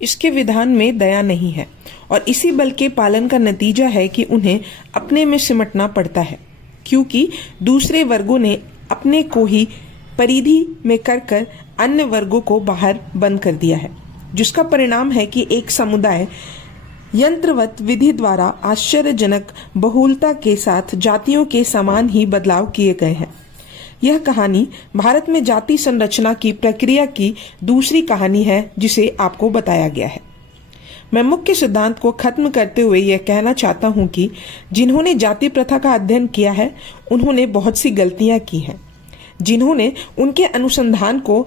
इसके विधान में दया नहीं है और इसी बल के पालन का नतीजा है कि उन्हें अपने में सिमटना पड़ता है, क्योंकि दूसरे वर्गों ने अपने को ही परिधि में कर अन्य वर्गों को बाहर बंद कर दिया है, जिसका परिणाम है कि एक समुदाय यंत्रवत विधि द्वारा आश्चर्यजनक बहुलता के साथ जातियों के समान ही बदलाव किए गए हैं। यह कहानी भारत में जाति संरचना की प्रक्रिया की दूसरी कहानी है जिसे आपको बताया गया है। मैं मुख्य सिद्धांत को खत्म करते हुए यह कहना चाहता हूं कि जिन्होंने जाति प्रथा का अध्ययन किया है उन्होंने बहुत सी गलतियां की हैं, जिन्होंने उनके अनुसंधान को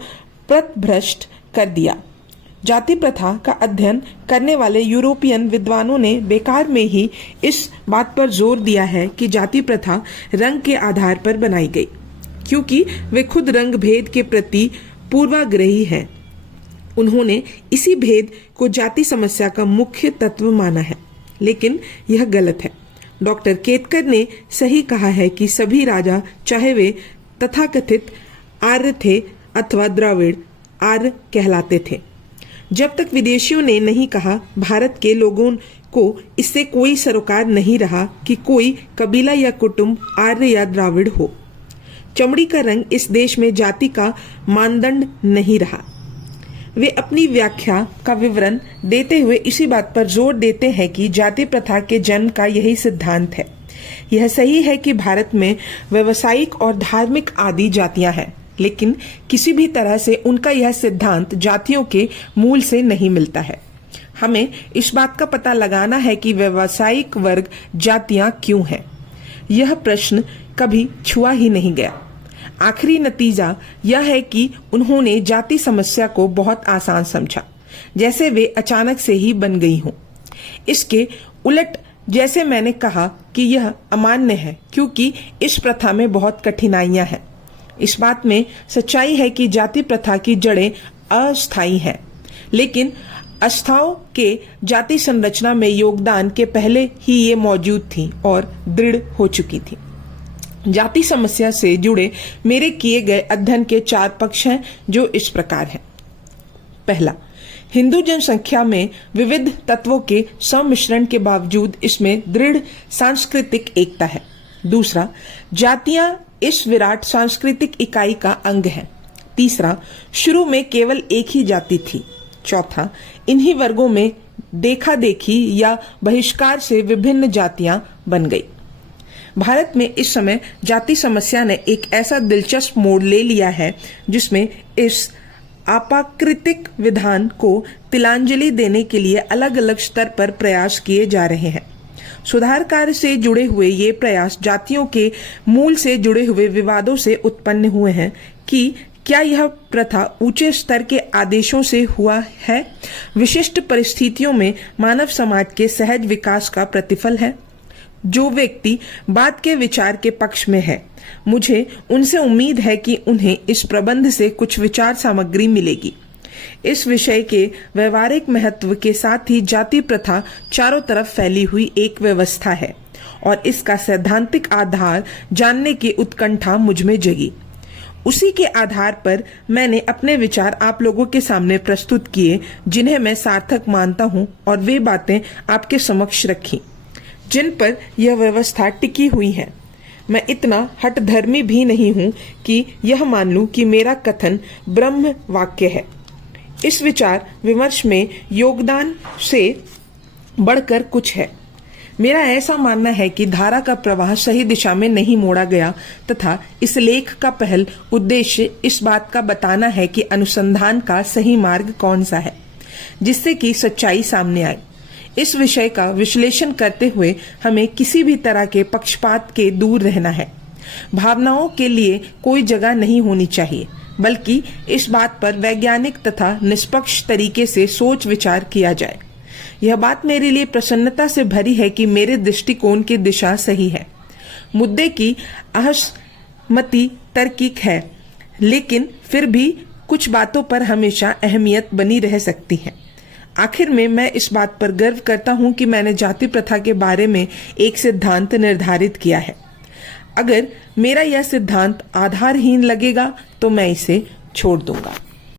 पथभ्रष्ट कर दिया। जाति प्रथा का अध्ययन करने वाले यूरोपियन विद्वानों ने बेकार में ही इस बात पर जोर दिया है कि जाति प्रथा रंग के आधार पर बनाई गई, क्योंकि वे खुद रंग भेद के प्रति पूर्वाग्रही हैं। उन्होंने इसी भेद को जाति समस्या का मुख्य तत्व माना है, लेकिन यह गलत है। डॉक्टर केतकर ने सही कहा है कि सभी राजा, चाहे वे तथाकथित आर्य थे अथवा द्रविड़ आर्य कहलाते थे, जब तक विदेशियों ने नहीं कहा। भारत के लोगों को इससे कोई सरोकार नहीं रहा कि कोई कबीला या कुटुंब आर्य या द्राविड़ हो। चमड़ी का रंग इस देश में जाति का मानदंड नहीं रहा। वे अपनी व्याख्या का विवरण देते हुए इसी बात पर जोर देते हैं कि जाति प्रथा के जन्म का यही सिद्धांत है। यह सही है कि भारत में व्यावसायिक और धार्मिक आदि जातियां हैं, लेकिन किसी भी तरह से उनका यह सिद्धांत जातियों के मूल से नहीं मिलता है। हमें इस बात का पता लगाना है कि व्यावसायिक वर्ग जातियां क्यों हैं। यह प्रश्न कभी छुआ ही नहीं गया। आखिरी नतीजा यह है कि उन्होंने जाति समस्या को बहुत आसान समझा, जैसे वे अचानक से ही बन गई हों। इसके उलट जैसे मैंने कहा कि यह अमान्य है, क्योंकि इस प्रथा में बहुत कठिनाइयां हैं। इस बात में सच्चाई है कि जाति प्रथा की जड़ें अस्थायी हैं, लेकिन अस्थाओं के जाति संरचना में योगदान के पहले ही ये मौजूद थी और दृढ़ हो चुकी थी। जाति समस्या से जुड़े मेरे किए गए अध्ययन के 4 पक्ष हैं, जो इस प्रकार हैं। पहला, हिंदू जनसंख्या में विविध तत्वों के सम्मिश्रण के बावजूद इसमें दृढ़ सांस्कृतिक एकता है। दूसरा, जातियां इस विराट सांस्कृतिक इकाई का अंग है। तीसरा, शुरू में केवल एक ही जाति थी। चौथा, इन्हीं वर्गों में देखा देखी या बहिष्कार से विभिन्न जातियां बन गई। भारत में इस समय जाति समस्या ने एक ऐसा दिलचस्प मोड़ ले लिया है जिसमें इस आपाकृतिक विधान को तिलांजलि देने के लिए अलग अलग स्तर पर प्रयास किए जा रहे हैं। सुधार कार्य से जुड़े हुए ये प्रयास जातियों के मूल से जुड़े हुए विवादों से उत्पन्न हुए हैं कि क्या यह प्रथा ऊंचे स्तर के आदेशों से हुआ है, विशिष्ट परिस्थितियों में मानव समाज के सहज विकास का प्रतिफल है। जो व्यक्ति बात के विचार के पक्ष में है, मुझे उनसे उम्मीद है कि उन्हें इस प्रबंध से कुछ विचार सामग्री मिलेगी। इस विषय के व्यवहारिक महत्व के साथ ही जाति प्रथा चारों तरफ फैली हुई एक व्यवस्था है और इसका सैद्धांतिक आधार जानने की उत्कंठा मुझमें जगी। उसी के आधार पर मैंने अपने विचार आप लोगों के सामने प्रस्तुत किए, जिन्हें मैं सार्थक मानता हूं, और वे बातें आपके समक्ष रखी जिन पर यह व्यवस्था टिकी हुई है। मैं इतना हठधर्मी भी नहीं हूं कि यह मान लूं कि मेरा कथन ब्रह्म वाक्य है। इस विचार विमर्श में योगदान से बढ़कर कुछ है। मेरा ऐसा मानना है कि धारा का प्रवाह सही दिशा में नहीं मोड़ा गया तथा इस लेख का पहल उद्देश्य इस बात का बताना है कि अनुसंधान का सही मार्ग कौन सा है, जिससे कि सच्चाई सामने आए। इस विषय का विश्लेषण करते हुए हमें किसी भी तरह के पक्षपात के दूर रहना है। भावनाओं के लिए कोई जगह नहीं होनी चाहिए, बल्कि इस बात पर वैज्ञानिक तथा निष्पक्ष तरीके से सोच विचार किया जाए। यह बात मेरे लिए प्रसन्नता से भरी है कि मेरे दृष्टिकोण की दिशा सही है। मुद्दे की असहमति तार्किक है, लेकिन फिर भी कुछ बातों पर हमेशा अहमियत बनी रह सकती है। आखिर में मैं इस बात पर गर्व करता हूं कि मैंने जाति प्रथा के बारे में एक सिद्धांत निर्धारित किया है। अगर मेरा यह सिद्धांत आधारहीन लगेगा तो मैं इसे छोड़ दूंगा।